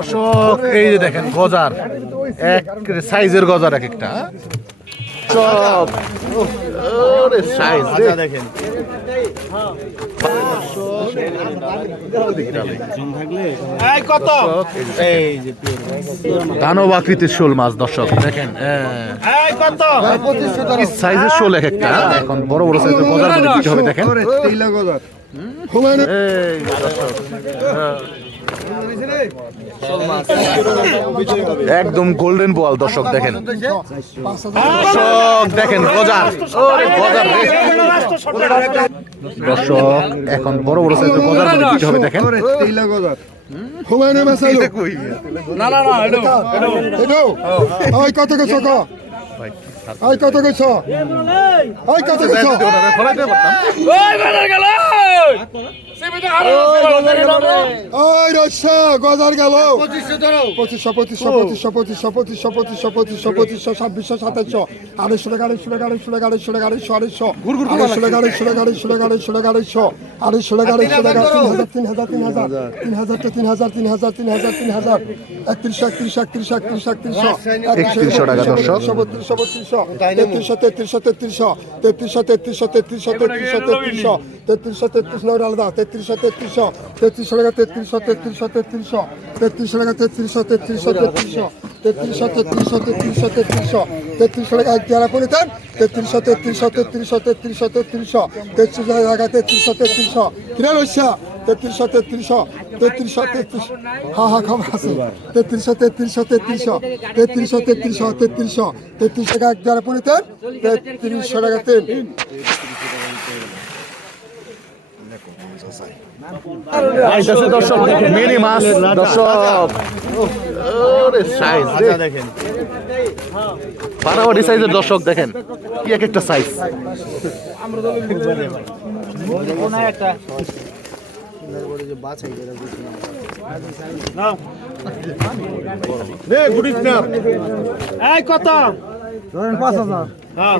দর্শক এই যে দেখেন গজার এক সাইজের গজার এক একটা হ্যাঁ? সব ওরে সাইজ দেখেন দানব আকৃতির শোল মাছ দর্শক দেখেন। এই কত কি সাইজের শোল এক একটা হ্যাঁ? এখন বড় বড় সাইজের গজার হবে দেখেন হ্যাঁ। একদম গোল্ডেন বল দর্শক দেখেন। দর্শক দেখেন গজার। ওরে গজার দর্শক এখন বড় বড় সাইজের গজার দিতে হবে দেখেন। হুমায়ুনের মেসাইলো না না না এটা এটো ওই কত গেছ ওই কত গেছ ওই কত গেছ ফলাইতে পারতাম ওই বেলার গেল ওই রসা গজার গেল পঁচিশশো পঁচিশশো পঁচিশশো পঁচিশশো পঁচিশশো পঁচিশশো পঁচিশশো পঁচিশশো ছাব্বিশশো সাতাইশশো আড়াইশো টাকা আড়াইশো টাকা আড়াইশো টাকা আড়াইশো টাকা আড়াইশো আড়াইশো আড়াইশো টাকা আড়াইশো টাকা আড়াইশো টাকা আড়াইশো টাকা আড়াইশো আড়াইশো টাকা আড়াইশো টাকা তিন হাজার তিন হাজার তিন হাজার তিন হাজার তিন হাজার তিন হাজার তিন হাজার তিন হাজার একত্রিশশো একত্রিশশো একত্রিশশো একত্রিশশো একত্রিশশো একত্রিশশো টাকা দর্শক। বত্রিশশো বত্রিশশো তেত্রিশশো তেত্রিশশো তেত্রিশশো তেত্রিশশো তেত্রিশশো তেত্রিশশো তেত্রিশশো তেত্রিশশো তেত্রিশশো তেত্রিশ নয় আলাদা তেত্রিশশো তেত্রিশশো তেত্রিশশো টাকা তেত্রিশশো তেত্রিশশো তেত্রিশশো তেত্রিশশো টাকা তেত্রিশশো তেত্রিশশো তেত্রিশশো তেত্রিশশো তেত্রিশশো তেত্রিশশো তেত্রিশশো তেত্রিশশো টাকা এক দেড়া করে দেন তেত্রিশশো তেত্রিশশো তেত্রিশশো তেত্রিশশো তেত্রিশশো তেত্রিশশো টাকা তেত্রিশশো তেত্রিশশো কিনা রয়েছে তেত্রিশশো তেত্রিশশো তেত্রিশশো তেত্রিশ হ্যাঁ হ্যাঁ খবর আছে। তেত্রিশশো তেত্রিশশো তেত্রিশশো তেত্রিশশো তেত্রিশশো তেত্রিশশো তেত্রিশ টাকা এক করে দেন তেত্রিশশো টাকা আইতাছে দর্শক মিনি মাছ দর্শক। সাইজ দেখেন। পানাবাড়ি সাইজের দর্শক দেখেন। কি এক একটা সাইজ এই কত? ধরেন পাঁচ হাজার। হ্যাঁ?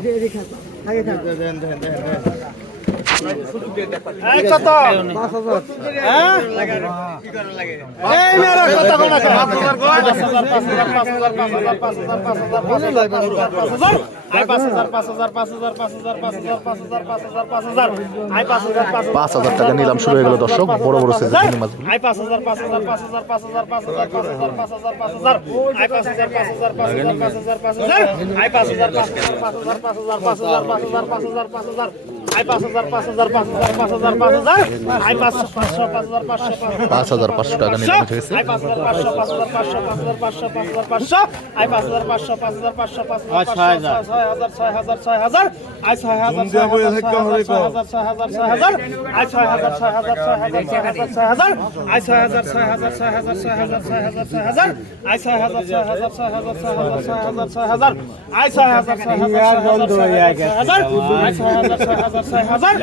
পাঁচ হাজার কয় পাঁচ হাজার পাঁচ হাজার পাঁচ হাজার পাঁচ হাজার পাঁচ হাজার পাঁচ হাজার পাঁচ হাজার পাঁচ হাজার আই পাঁচ হাজার পাঁচ হাজার পাঁচ হাজার পাঁচ হাজার পাঁচ হাজার পাঁচ হাজার পাঁচ হাজার পাঁচ হাজার আই পাঁচ হাজার পাঁচ হাজার পাঁচ হাজার টাকা নিলাম শুরু হয়ে গেল দর্শক বড় বড় সাইজের মিনি মাছগুলো আই পাঁচ হাজার পাঁচ হাজার পাঁচ হাজার পাঁচ হাজার পাঁচ হাজার পাঁচ হাজার পাঁচ হাজার পাঁচ হাজার আই পাঁচ হাজার পাঁচ হাজার পাঁচ হাজার পাঁচ হাজার পাঁচ হাজার আই পাঁচ হাজার পাঁচ হাজার পাঁচ হাজার পাঁচ হাজার পাঁচ হাজার পাঁচ হাজার পাঁচ হাজার পাঁচ হাজার আই পাঁচ হাজার পাঁচ হাজার পাঁচ হাজার পাঁচ হাজার পাঁচ হাজার আই পাঁচ পাঁচশো পাঁচ হাজার পাঁচশো পাঁচ হাজার পাঁচশো টাকা নিলাম পাঁচ হাজার পাঁচশো পাঁচ হাজার পাঁচশো পাঁচ হাজার পাঁচশো পাঁচ হাজার পাঁচশো আই পাঁচ হাজার পাঁচশো পাঁচ হাজার পাঁচশো পাঁচ হাজার পাঁচশো ছয় হাজার ছয় হাজার ছয় হাজার আই ছয় হাজার ছয় হাজার ছয় হাজার ছয় হাজার ছয় হাজার আই ছয় হাজার ছয় হাজার ছয় হাজার ছয় হাজার ছয় হাজার আই ছয় হাজার ছয় হাজার ছয় হাজার ছয় হাজার ছয় হাজার ছয় হাজার আই ছয় হাজার ছয় হাজার ছয় হাজার ছয় হাজার ছয় হাজার ছয় হাজার আই ছয় হাজার ছয় হাজার ছয় হাজার ছয় হাজার ছয় হাজার ছয় হাজার ছয় হাজার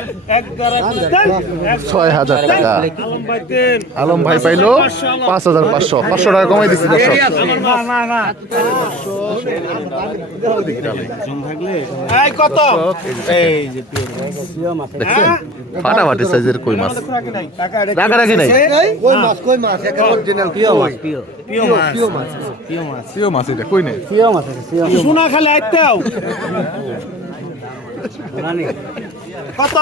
এক ছয় হাজার টাকা আলম ভাই তিন আলম ভাই পাইলো পাঁচ হাজার পাঁচশো পাঁচশো টাকা কমাই দিচ্ছি দর্শক হ্যাঁ? ফাটাফাটি সাইজের কই মাছ? রাখা রাখি নাই? কই মাছ কই মাছ? অরিজিনাল পিও মাছ পিও পিও মাছ। পিও মাছ পিও মাছ। পিও মাছ এটা কই নাই? পিও মাছ সোনা খালি আইতাও কত?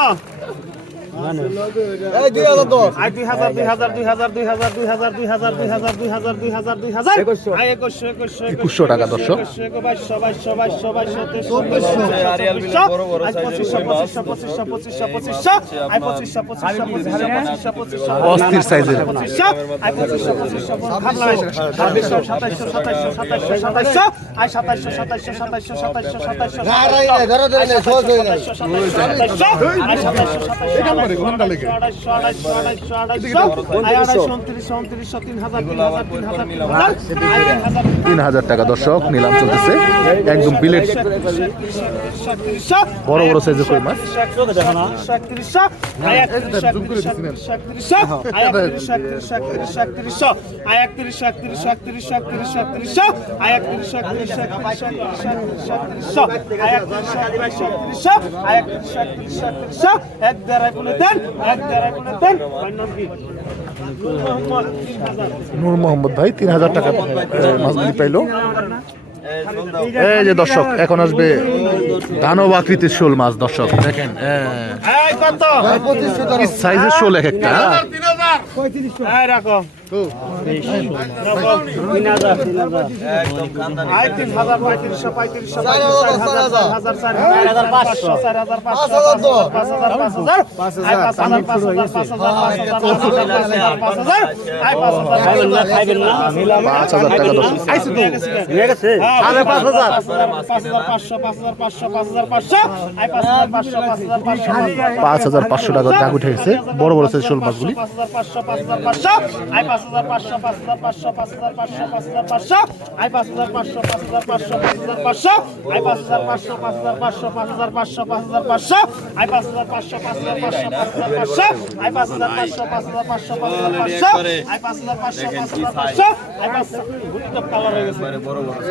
একুশশো টাকা দর্শক অস্থির সাইজের সাতাইশো রে ঘণ্টা লেগে। তিন হাজার টাকা দর্শক নিলাম চলতেছে। একদম বিলেট বড় বড় সাইজে কই মাছ? একদম নূর মোহাম্মদ ভাই তিন হাজার টাকা মাছগুলি পাইলো। এই যে দর্শক এখন আসবে দানব আকৃতির শোল মাছ দর্শক। দেখেন সাইজের শোল এক একটা হ্যাঁ? পাঁচ হাজার পাঁচশো টাকা দাগ উঠে গেছে বড় বড় শোল মাছগুলি পাঁচশো পাঁচ হাজার পাঁচশো আই পাঁচ হাজার পাঁচশো পাঁচ হাজার পাঁচশো পাঁচ হাজার পাঁচশো পাঁচ হাজার পাঁচশো আই পাঁচ হাজার পাঁচশো পাঁচ হাজার পাঁচশো পাঁচ হাজার পাঁচশো আই পাঁচ হাজার পাঁচশো পাঁচ হাজার পাঁচশো পাঁচ হাজার পাঁচশো পাঁচ হাজার পাঁচশো আই পাঁচ হাজার পাঁচশো পাঁচ হাজার পাঁচশো পাঁচ হাজার পাঁচশো আই পাঁচ হাজার পাঁচশো পাঁচ হাজার পাঁচশো পাঁচ হাজার পাঁচশো আই পাঁচ হাজার পাঁচশো পাঁচ হাজার পাঁচশো আই পাঁচ কালার হয়ে গেছে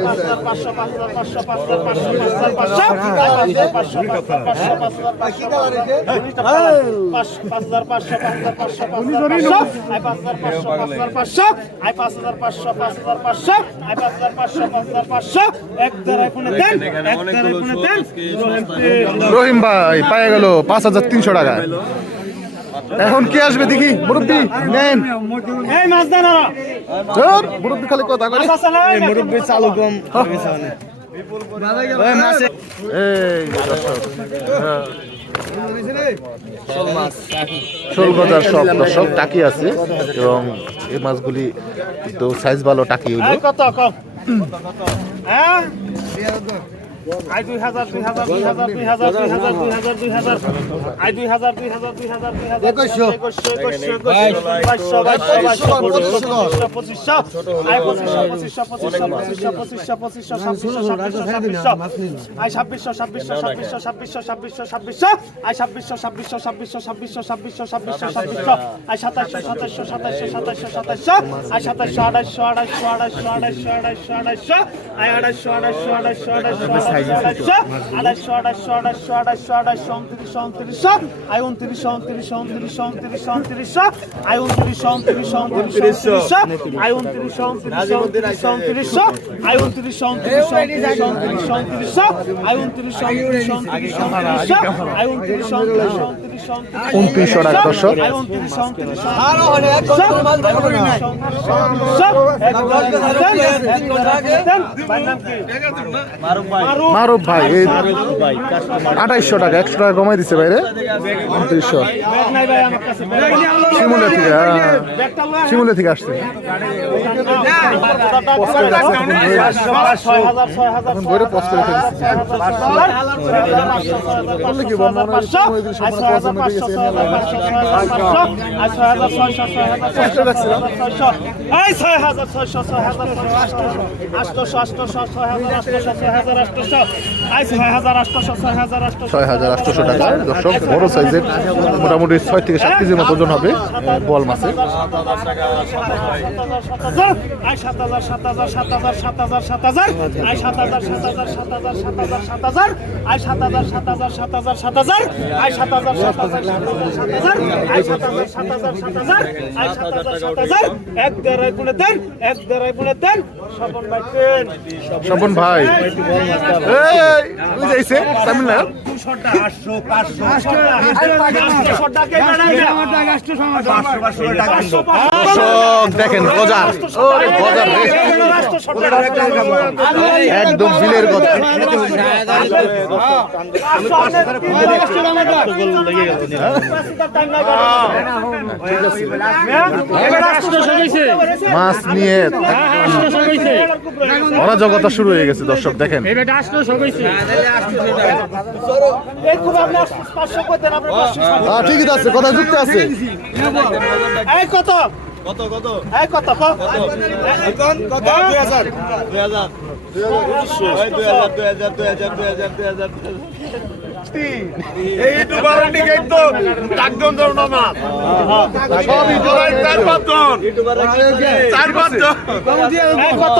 পাঁচ হাজার পাঁচশো পাঁচ হাজার পাঁচশো পাঁচ হাজার পাঁচশো পাঁচ হাজার পাঁচশো আই পাঁচ হাজার পাঁচশো পাঁচ হাজার পাঁচশো পাঁচ হাজার পাঁচশো পাঁচ পাঁচ হাজার পাঁচশো পাঁচ হাজার পাঁচশো পাঁচ হাজার পাঁচশো আই পাঁচ হাজার পাঁচশো পাঁচ হাজার পাঁচশো আই পাঁচ হাজার পাঁচশো পাঁচ হাজার পাঁচশো আই পাঁচ হাজার পাঁচশো পাঁচ হাজার পাঁচশো এক দেড়াই ফোনে দেন এক দেড়াই ফোনে দেন। রহিম ভাই পায়ে গেল পাঁচ হাজার তিনশো টাকা। এখন কে আসবে দেখি? মুরব্বী নেন। এই মাছ দেন মুরব্বী খালি কথা না? মুরব্বি চালু কম এই দর্শক হ্যাঁ। শোল গজার সব দর্শক টাকি আছে এবং এই মাছগুলি তো সাইজ ভালো টাকি হইল। কত কম? হ্যাঁ? আই দুই হাজার দুই হাজার দুই হাজার দুই হাজার দুই হাজার দুই হাজার দুই হাজার আই দুই হাজার দুই হাজার দুই হাজার দুই হাজার একুশশো একুশশো একুশশো বাইশশো বাইশশো বাইশশো পঁচিশশো পঁচিশশো আই পঁচিশশো পঁচিশশো পঁচিশশো পঁচিশশো পঁচিশশো পঁচিশশো ছাব্বিশশো ছাব্বিশশো আই ছাব্বিশশো ছাব্বিশশো ছাব্বিশশো ছাব্বিশশো ছাব্বিশশো ছাব্বিশশো আই ছাব্বিশশো ছাব্বিশশো ছাব্বিশশো ছাব্বিশশো ছাব্বিশশো ছাব্বিশশো ছাব্বিশশো আই সাতাশশো সাতাশশো সাতাশশো সাতাশশো সাতাশশো আই সাতাশশো আড়াইশো আড়াইশো আড়াইশো আড়াইশো আড়াইশো আড়াইশো আই আড়াইশো আড়াইশো আড়াইশো আড়াইশো আড়াইশো আড়াইশো আড়াইশো আড়াইশো আড়াইশো উনত্রিশশো উনত্রিশশো আই উনত্রিশশো উনত্রিশশো উনত্রিশশো উনত্রিশশো উনত্রিশশো আই উনত্রিশশো উনত্রিশশো উনত্রিশশো আই উনত্রিশশো উনত্রিশশো উনত্রিশশো আই উনত্রিশশো উনত্রিশশো উনত্রিশশো উনত্রিশশো উনত্রিশশো আই উনত্রিশশো উনত্রিশশো উনত্রিশশো আই উনত্রিশশো উনত্রিশশো উনত্রিশশো আই উনত্রিশশো উনত্রিশশো উনত্রিশশো টাকা দর্শক মারুফ ভাই আঠাইশশো টাকা, একশো টাকা কমাই দিচ্ছে ভাইরে। উনত্রিশশো। শিমুলিয়া থেকে হ্যাঁ, হ্যাঁ, হ্যাঁ। শিমুলিয়া থেকে আসছে। পস্টে রেখে দিচ্ছে হাজার পাঁচশো ছয় হাজার পাঁচশো ছয় হাজার পাঁচশো ছয় হাজার ছয়শো এই ছয় হাজার ছয়শো ছয় হাজার আটশো আটশো ছয় হাজার আটশো ছয় হাজার আটশো এই ছয় হাজার আটশো ছয় হাজার আটশো ছয় হাজার আটশোশো টাকা দর্শক বড় সাইজের মোটামুটি ছয় থেকে সাত কেজির মতো ওজন হবে বল মাছের আই সাত হাজার সাত হাজার সাত হাজার সাত হাজার সাত হাজার আই সাত হাজার সাত হাজার সাত হাজার সাত হাজার সাত হাজার আই সাত হাজার সাত হাজার সাত হাজার সাত হাজার আই সাত হাজার সাত এক দেড় গুণে দেন এক দেড় গুণে দেন স্বপন ভাই বুঝে তামিল না দেখেন একদম বিলের কথা মাছ নিয়ে অরাজকতা শুরু হয়ে গেছে দর্শক দেখেন। ঠিকই আছে কথা যুক্ত আছে। এই কত? কত কত? কত কত? কত? দুই হাজার। দুই হাজার। দুই হাজার দুই হাজার দুই হাজার দুই হাজার দুই হাজার। শক্তি এই দুবারাটিকে একদম চারজন ধরুন আমার সবই জোড়ায় চার পাঁচজন চার পাঁচজন কত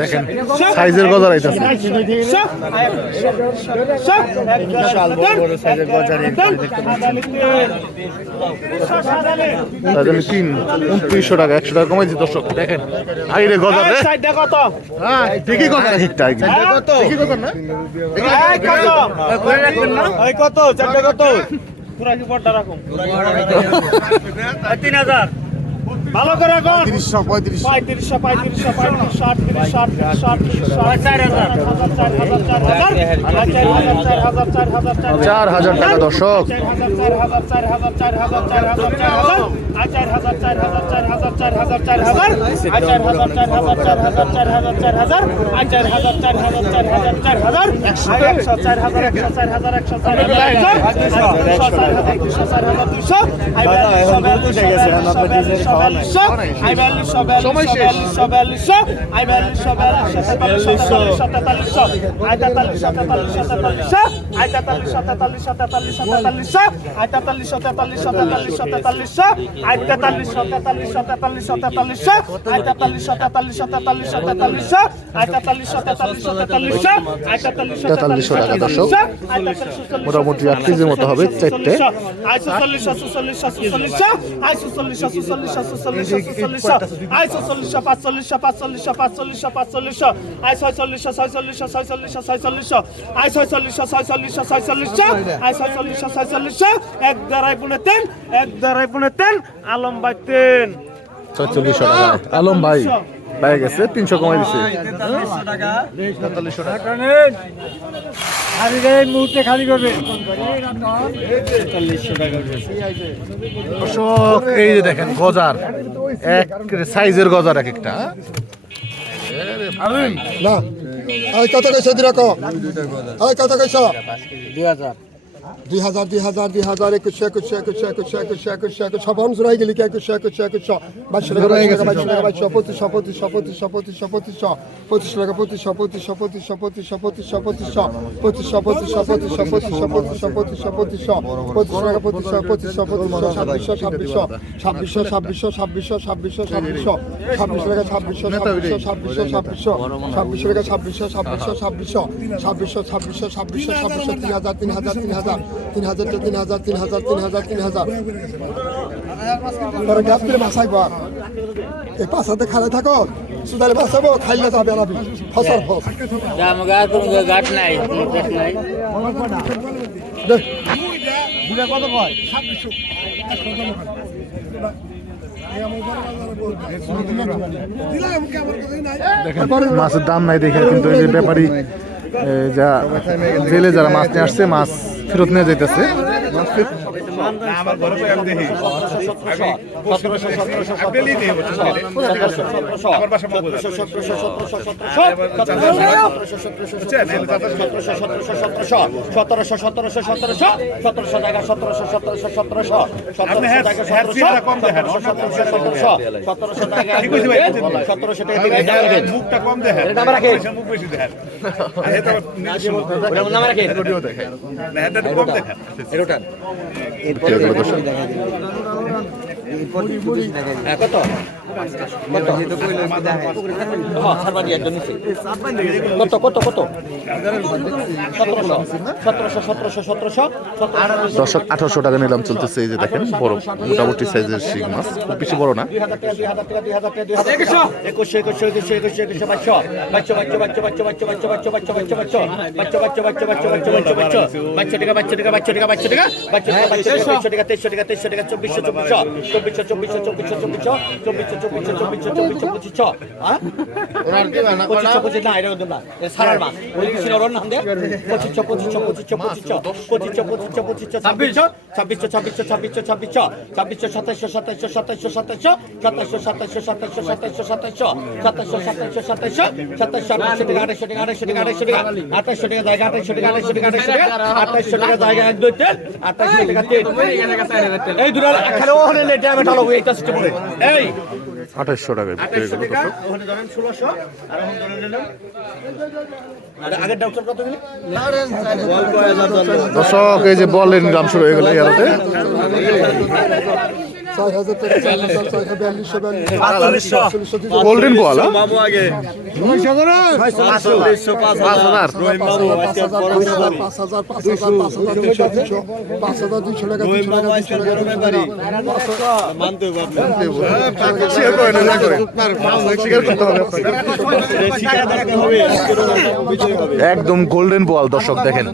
দেখেন সাইজের গজার আইতাছে। তিন উনত্রিশশো টাকা একশো টাকা কমাইছি দর্শক দেখেন। আই পুরা কি বড়টা রাখুন তিন হাজার। ভালো করে কর 3500 3500 3500 3500 3500 3500 4000 হাজার টাকা দর্শক হাজার 4000 4000 4000 বিয়াল্লিশশো আই বিয়াল্লিশশো বিয়াল্লিশশো বিয়াল্লিশশো আই বিয়াল্লিশশো বিয়াল্লিশশো তেতাল্লিশশো আই তেতাল্লিশশো তেতাল্লিশশো তেতাল্লিশশো তেতাল্লিশশো তেতাল্লিশশো তেতাল্লিশশো তেতাল্লিশশো আই তেতাল্লিশশো তেতাল্লিশশো তেতাল্লিশশো তেতাল্লিশশো আই তেতাল্লিশশো তেতাল্লিশশো তেতাল্লিশশো তেতাল্লিশশো আই তেতাল্লিশশো তেতাল্লিশশো তেতাল্লিশশো তেতাল্লিশশো আই তেতাল্লিশশো তেতাল্লিশশো তেতাল্লিশশো আই তেতাল্লিশশো তেতাল্লিশশো টাকা দর্শক। মোটামুটি আট কেজির মতো হবে চারটে আই সুচল্লিশশো সুচল্লিশশো সুচল্লিশশো আই সুচল্লিশশো সুচল্লিশশো সুচল্লিশশো সুচল্লিশশো আই সুচল্লিশশো পাঁচচল্লিশশো পাঁচচল্লিশশো পাঁচচল্লিশশো পাঁচচল্লিশশো আই ছয়চল্লিশশো ছয়চল্লিশশো ছয়চল্লিশশো ছয়চল্লিশশো আই ছয়চল্লিশশো ছয়চল্লিশশো ছয়চল্লিশশো আই ছয়চল্লিশশো ছয়চল্লিশশো এক দাঁড়াই পুনে তেন এক দাঁড়াই পুনে তেন আলম বাই তেন। ছয়চল্লিশশো টাকা। আলম ভাই গেছে তিনশো কমাই দিছে। এই যে দেখেন গজার এক সাইজের গজার এক একটা। না। কত কইছে দিরাকো কত কইছ? 2000 দুই হাজার দুই হাজার দুই হাজার একুশশো একুশশো একুশশো একুশশো একুশশো একুশশো একুশশো সব অংশ রয়ে গেলি কি একুশশো একুশশো একুশশো বাইশশো টাকা বাইশশো টাকা বাইশশো পঁচিশশো পঁচিশশো পঁচিশশো পঁচিশশো পঁচিশশো পঁচিশশো টাকা পঁচিশশো পঁচিশশো পঁচিশশো পঁচিশশো পঁচিশশো পঁচিশশো পঁচিশশো পঁচিশশো পঁচিশশো পঁচিশশো পঁচিশশো পঁচিশশো পঁচিশশো পঁচিশশো টাকা পঁচিশশো পঁচিশশো ছাব্বিশশো ছাব্বিশশো ছাব্বিশশো ছাব্বিশশো ছাব্বিশশো ছাব্বিশশো ছাব্বিশশো টাকা ছাব্বিশশো ছাব্বিশশো ছাব্বিশশো ছাব্বিশশো ছাব্বিশশো টাকা ছাব্বিশশো ছাব্বিশশো ছাব্বিশশো ছাব্বিশশো ছাব্বিশশো ছাব্বিশশো ছাব্বিশশো তিন হাজার তিন হাজার তিন হাজার তিন হাজার তিন হাজার তিন হাজার তিন হাজার তিন হাজার তোর গ্যাপ করে বাসাই কর এই পাশাতে খালে থাকো সুদালে বাসাবো খাইলে যাবে আনাবি ফসর ফস। ঘাট নাই দেখ দেখেন মাছের দাম নাই দেখে কিন্তু এই যে ব্যাপারী যা জেলে যারা মাছ নিয়ে আসছে মাছ ফেরত নিয়ে যাইতেছে। সতেরোশো সতেরোশো সতেরোশো সতেরোশো টাকা সতেরোশো সতেরোশো সতেরোশো সতেরোশো টাকা সতেরোশো সতেরোশো সতেরোশো কম দেখেন নাম্বার কম এরপরে দেখা যাবে। হ্যাঁ, কত? কত কত কত সতেরোশো সতেরোশো সতেরোশো আঠারোশো টাকা নিলাম চলতেছে এই যে দেখেন বড় মোটামুটি সাইজের শিং মাছ খুব বেশি বড় না চব্বিশশো চব্বিশশো চব্বিশশো চব্বিশশো চব্বিশশো চব্বিশশো চব্বিশশো আঠাইশো টাকা জায়গা আঠাইশো টাকা আঠাইশো টাকা আঠাইশো টাকা আঠাইশো টাকা জায়গা এক দুই তেল আঠাইশো টাকা তেল এই দূরে খেলো হলে লেটে আমি ঢালো এই এই আঠাশশো টাকা। ওখানে ধরেন ষোলোশো আর ওখানে ধরে নিলাম। দর্শক এই যে বলের দাম শুরু হয়ে গেল ছয় হাজার হাজার? পাঁচ হাজার পাঁচ হাজার পাঁচ হাজার পাঁচ হাজার টাকা। একদম গোল্ডেন বল দর্শক দেখেন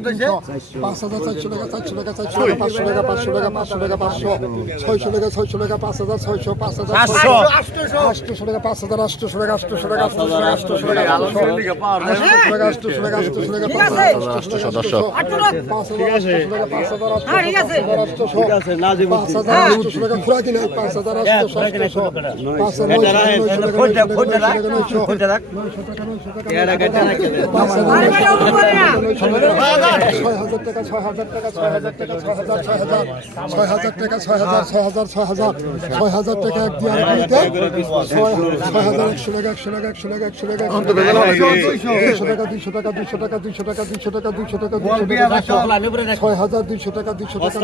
পাঁচ হাজার চারশো টাকা চারশো টাকা চারশো টাকা, পাঁচশো টাকা পাঁচশো টাকা পাঁচশো টাকা, পাঁচশো ছয়শো টাকা, ছয়শো টাকা পাঁচ হাজার ছয়শো পাঁচ হাজার আটশো টাকা পাঁচ হাজার আটশো টাকা আটশো টাকা আটশো টাকা আটশো টাকা আটশো টাকা আটশো টাকা পাঁচ হাজার আটশো টাকা দর্শক। পাঁচ হাজার আটশো টাকা পাঁচ হাজার পাঁচ হাজার পাঁচ হাজার আটশো আটশো পাঁচ হাজার নয়শো টাকা নয়শো টাকা নয়শো টাকা নয়শো টাকা পাঁচ হাজার ছয় হাজার টাকা ছয় হাজার টাকা ছয় হাজার টাকা ছয় হাজার ছয় হাজার ছয় হাজার টাকা ছয় হাজার ছয় হাজার ছয় হাজার ছয় হাজার টাকা এক দিয়ে আরেকটা ছয় ছয় হাজার একশো টাকা একশো টাকা একশো টাকা একশো টাকা একশো টাকা দুইশো টাকা দুইশো টাকা দুইশো টাকা দুইশো টাকা দুইশো টাকা দুইশো টাকা ছয় হাজার দুইশো টাকা দুইশো টাকা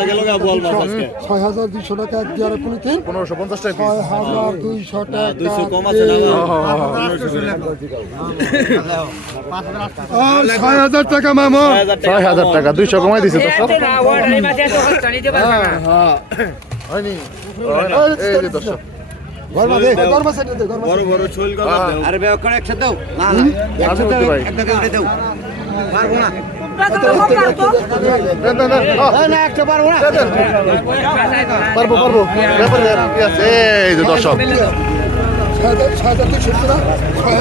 ছয় হাজার দুইশো টাকা এক দিয়ে আরেকটা পনেরোশো পঞ্চাশ টাকা ছয় হাজার দুইশো টাকা ছয় হাজার টাকা মামা ছয় হাজার টাকা দুইশো কমাই দিছে দর্শক এই যে দর্শক। বড় বড় শৈল গলা দাও আরে বে ওখানে একসাথে দাও না না একসাথে দাও দর্শক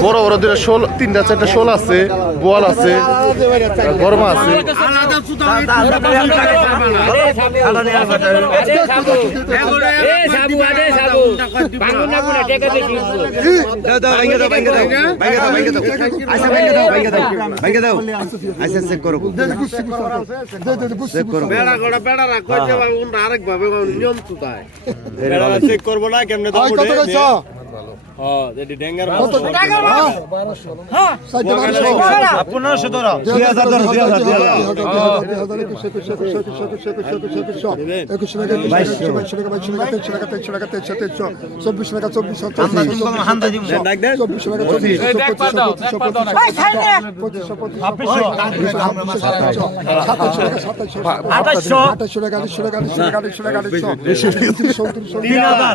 বড় বড় দুটা শোল তিনটা চারটা শোল আছে বোয়াল আছে গরমা আছে। আরেক ভাবে নিয়ম তো তাই চেক করব না কেমনে চব্বিশ টাকা চব্বিশ আঠাশশো টাকা আঠাশশো টাকা আঠাশশো টাকা আঠাশশো টাকা তিন হাজার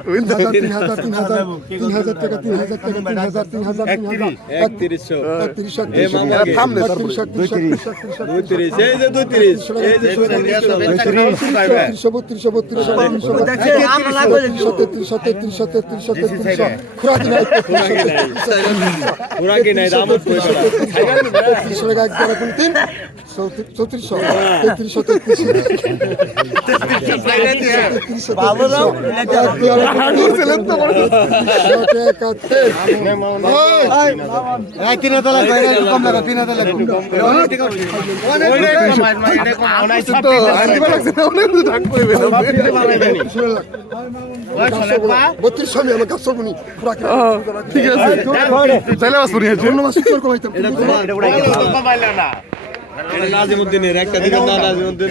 তিন হাজার তিন হাজার তিন হাজার টাকা তিন হাজার টাকা তিন হাজার তিন হাজার তিন হাজার একত্রিশশো একত্রিশশো একত্রিশশো বত্রিশশো বত্রিশশো তেত্রিশশো তেত্রিশশো তেত্রিশশো তেত্রিশশো তেত্রিশশো খুরাকি নাই খুরাকি নাই তেত্রিশশো টাকা বত্রিশশো আমি আমার কাছে ঠিক আছে নাজিমুদ্দিনের একটা দিকে নাজিমুদ্দিন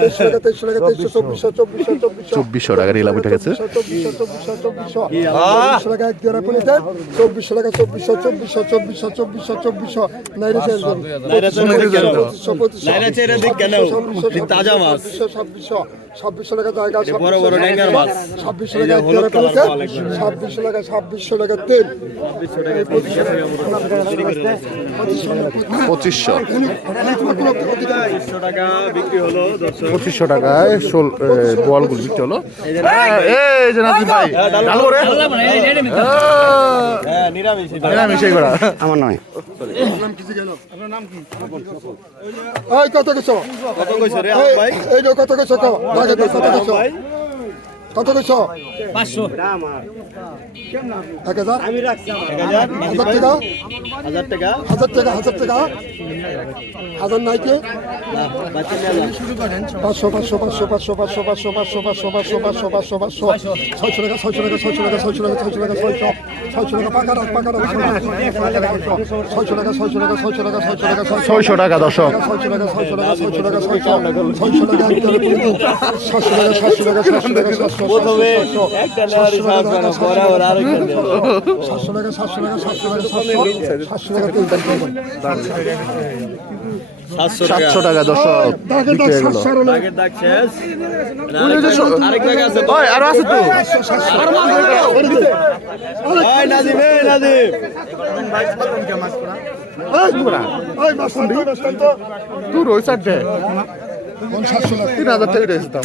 তেইশশো চব্বিশশো। চব্বিশশো চব্বিশশো টাকা নিলাম উঠে গেছে। চব্বিশশো চব্বিশশো চব্বিশশো চব্বিশশো। টাকা এক দিয়ে রাখুন এটা চব্বিশশো টাকা চব্বিশশো চব্বিশশো চব্বিশশো চব্বিশশো চব্বিশশো। নাইরে চেঞ্জ পঁচিশশো পঁচিশশো তাজা মাছ। ছাব্বিশশো ছাব্বিশশো টাকা জায়গা বড় বড় ড্যাঙ্গার মাছ ছাব্বিশশো টাকা রাখুন এটা ছাব্বিশশো টাকা ছাব্বিশশো টাকা তেল পঁচিশশো পঁচিশশো টাকায় শোল বলগুলো বিক্রি হলো এই যে নাজিম ভাই ডাল করে নিরামিষ আমার নয় কত কিছু কত কইছো রে ভাই এই যে কত কিছু Pode atenção, pode atenção. কত কিছু 500 এক হাজার আমি রাখছি হাজার টাকা হাজার টাকা হাজার টাকা হাজার টাকা হাজার নাই কি পাঁচশো পাঁচশো পাঁচশো পাঁচশো পাঁচশো পাঁচশো পাঁচশো পাঁচশো পাঁচশো পাঁচশো পাঁচশো পাঁচশো ছয়শো টাকা ছয়শো টাকা ছয়শো টাকা ছয়শো টাকা ছয়শো টাকা ছয়শো ছয়শো টাকা পাকা রাখ পাকা রাখ ছয়শো টাকা ছয়শো টাকা ছয়শো টাকা ছয়শো টাকা ছয়শো ছয়শো টাকা দর্শক ছয়শো টাকা ছয়শো টাকা ছয়শো টাকা ছয়শো ছয়শো টাকা এক টাকা করে তো। তিন হাজার টাকা দিয়েছিলাম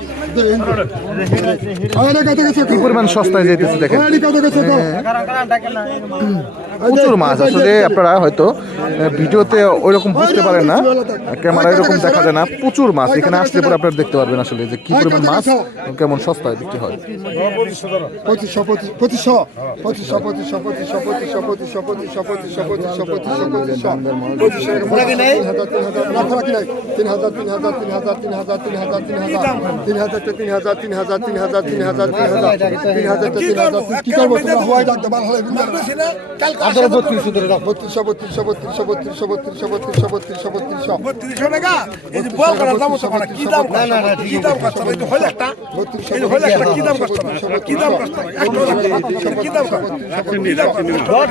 পরিমাণ সস্তায় যেতেছে দেখেন প্রচুর মাছ আসলে আপনারা হয়তো ভিডিওতে ওইরকম বুঝতে পারেন না ক্যামেরা এরকম দেখা যায় না প্রচুর মাছ এখানে আসলে পরে আপনারা দেখতে পারবেন আসলে যে কি পরিমাণ মাছ কেমন সস্তায় বিক্রি হয় পঁচিশশো পঁচিশ পঁচিশশো পঁচিশশো পঁচিশশো পঁচিশশো পঁচিশশো পঁচিশশো পঁচিশশো পঁচিশশো পঁচিশশো পঁচিশশো তিন হাজার তিন হাজার তিন হাজার তিন হাজার তিন হাজার তিন হাজার তিন হাজার তিন হাজার তিন হাজার তিন হাজার তিন হাজার তিন হাজার তিন হাজার তিন হাজার তিন হাজার কি করব তোমরা ডাকতে বার হলে বত্রিশশো বত্রিশশো বত্রিশশো বত্রিশশো বত্রিশশো বত্রিশশো বত্রিশশো বত্রিশশো বত্রিশশো বত্রিশশো টাকা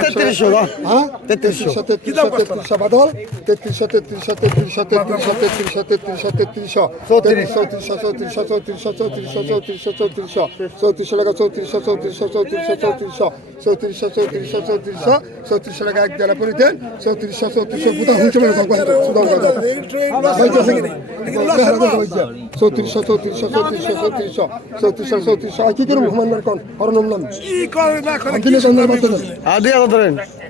তেত্রিশশো হ্যাঁ তেত্রিশশো তেত্রিশশো তেত্রিশশো বাদল তেত্রিশশো তেত্রিশশো তেত্রিশশো তেত্রিশশো তেত্রিশশো তেত্রিশশো তেত্রিশশো চৌত্রিশশো চৌত্রিশশো চৌত্রিশশো চৌত্রিশশো চৌত্রিশশো চৌত্রিশশো চৌত্রিশশো টাকা চৌত্রিশশো চৌত্রিশশো চৌত্রিশশো চৌত্রিশশো চৌত্রিশশো চৌত্রিশশো চৌত্রিশশো চৌত্রিশশো টাকা এক জেলা পরিতে চৌত্রিশশো চৌত্রিশশো বুধা হুঁচে মেরে চৌত্রিশশো চৌত্রিশশো চৌত্রিশশো চৌত্রিশশো চৌত্রিশশো চৌত্রিশশো কি করব হুমান মার কন হরনম নাম কি করে না করে দিলে চন্দ্র বাচ্চা কি দাম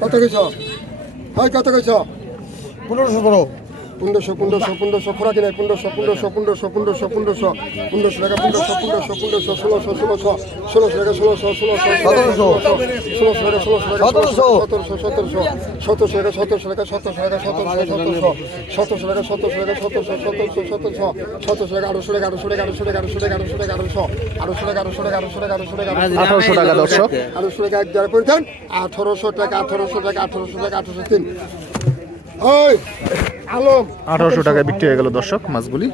কত কিছু হয় কত কিছু পনেরোশো পনেরো পনেরোশো পনেরোশো পনেরোশো খোরা কিনে পনেরোশো পনেরোশো পনেরোশো পনেরোশো পনেরোশো পনেরোশো টাকা পনেরোশো পনেরোশো পনেরোশো ষোলোশো ষোলোশো ষোলোশো টাকা ষোলোশো ষোলোশো সতেরোশো। ষোলোশো টাকা ষোলোশো টাকা সতেরোশো। সতেরোশো সতেরোশো টাকা সতেরোশো টাকা সতেরোশো টাকা সতেরোশো সতেরোশো সতেরোশো টাকা সতেরোশো টাকা সতেরোশো সতেরোশো সতেরোশো টাকা আড়াইশো টাকা আড়াইশো টাকা আড়াইশো টাকা আড়াইশো টাকা আড়াইশো টাকা আড়াইশো টাকা আড়াইশো টাকা আড়াইশো টাকা আড়াইশো টাকা আড়াইশো টাকা আঠারোশো টাকা দর্শক আঠারোশো টাকা এক জায়গা করে দেন আঠারোশো টাকা আঠারোশো টাকা আঠারোশো টাকা আঠারোশো তিন আঠারোশো টাকায় বিক্রি হয়ে গেল দর্শক মাছগুলি।